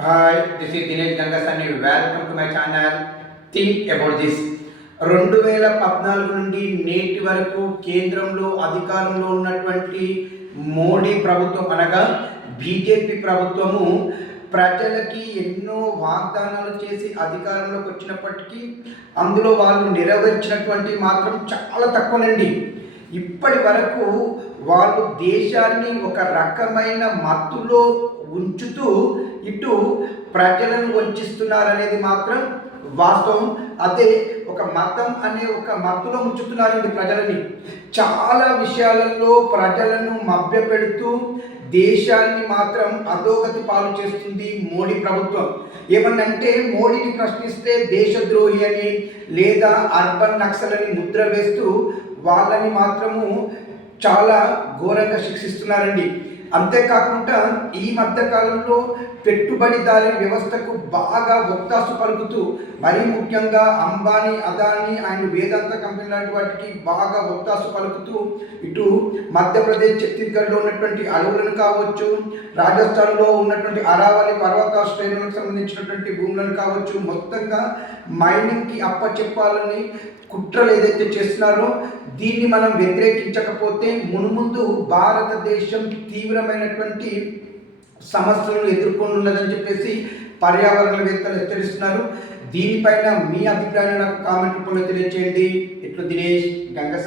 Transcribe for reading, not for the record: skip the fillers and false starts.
Hi, this is Dinesh Gangasani. Welcome to my channel. Think about this. 2014 నుండి నేటి వరకు కేంద్రంలో అధికారంలో ఉన్నటువంటి మోడీ ప్రభుత్వం అనగా బీజేపీ ప్రభుత్వము ప్రజలకి ఎన్నో వాగ్దానాలు చేసి అధికారంలోకి వచ్చినప్పటికీ అందులో వాళ్ళు నెరవేర్చినటువంటి మాత్రం చాలా తక్కువనండి. ఇప్పటి వరకు వాళ్ళు దేశాన్ని ఒక రకమైన మత్తులో ఉంచుతూ ఇటు ప్రజలను వంచిస్తున్నారనేది మాత్రం వాస్తవం. అదే ఒక మతం అనే ఒక మత్తులో ఉంచుతున్నారండి ప్రజలని. చాలా విషయాలలో ప్రజలను మభ్యపెడుతూ దేశాన్ని మాత్రం అధోగతి పాలు చేస్తుంది మోడీ ప్రభుత్వం. ఏమన్నంటే మోడీని ప్రశ్నిస్తే దేశద్రోహి అని లేదా అర్బన్ నక్సల్ అని ముద్ర వేస్తూ వాళ్ళని మాత్రము చాలా ఘోరంగా శిక్షిస్తున్నారండి. అంతేకాకుండా ఈ మధ్యకాలంలో పెట్టుబడిదారీ వ్యవస్థకు బాగా ఒత్తాసు పలుకుతూ మరీ ముఖ్యంగా Ambani, Adani and Vedanta company లాంటి వాటికి బాగా ఒత్తాసు పలుకుతూ ఇటు మధ్యప్రదేశ్, ఛత్తీస్గఢ్లో ఉన్నటువంటి అడవులను కావచ్చు, రాజస్థాన్లో ఉన్నటువంటి అరావళి పర్వత శ్రేణులకు సంబంధించినటువంటి భూములను కావచ్చు, మొత్తంగా మైనింగ్కి అప్పచెప్పాలని కుట్రలు ఏదైతే చేస్తున్నారో దీన్ని మనం వ్యతిరేకించకపోతే మునుముందు భారతదేశం తీవ్రమైనటువంటి సమస్యలను ఎదుర్కొనున్నదని చెప్పేసి పర్యావరణవేత్తలు హెచ్చరిస్తున్నారు. దీనిపైన మీ అభిప్రాయాన్ని నాకు కామెంట్ రూపంలో తెలియజేయండి. ఇట్లు దినేష్ గంగ.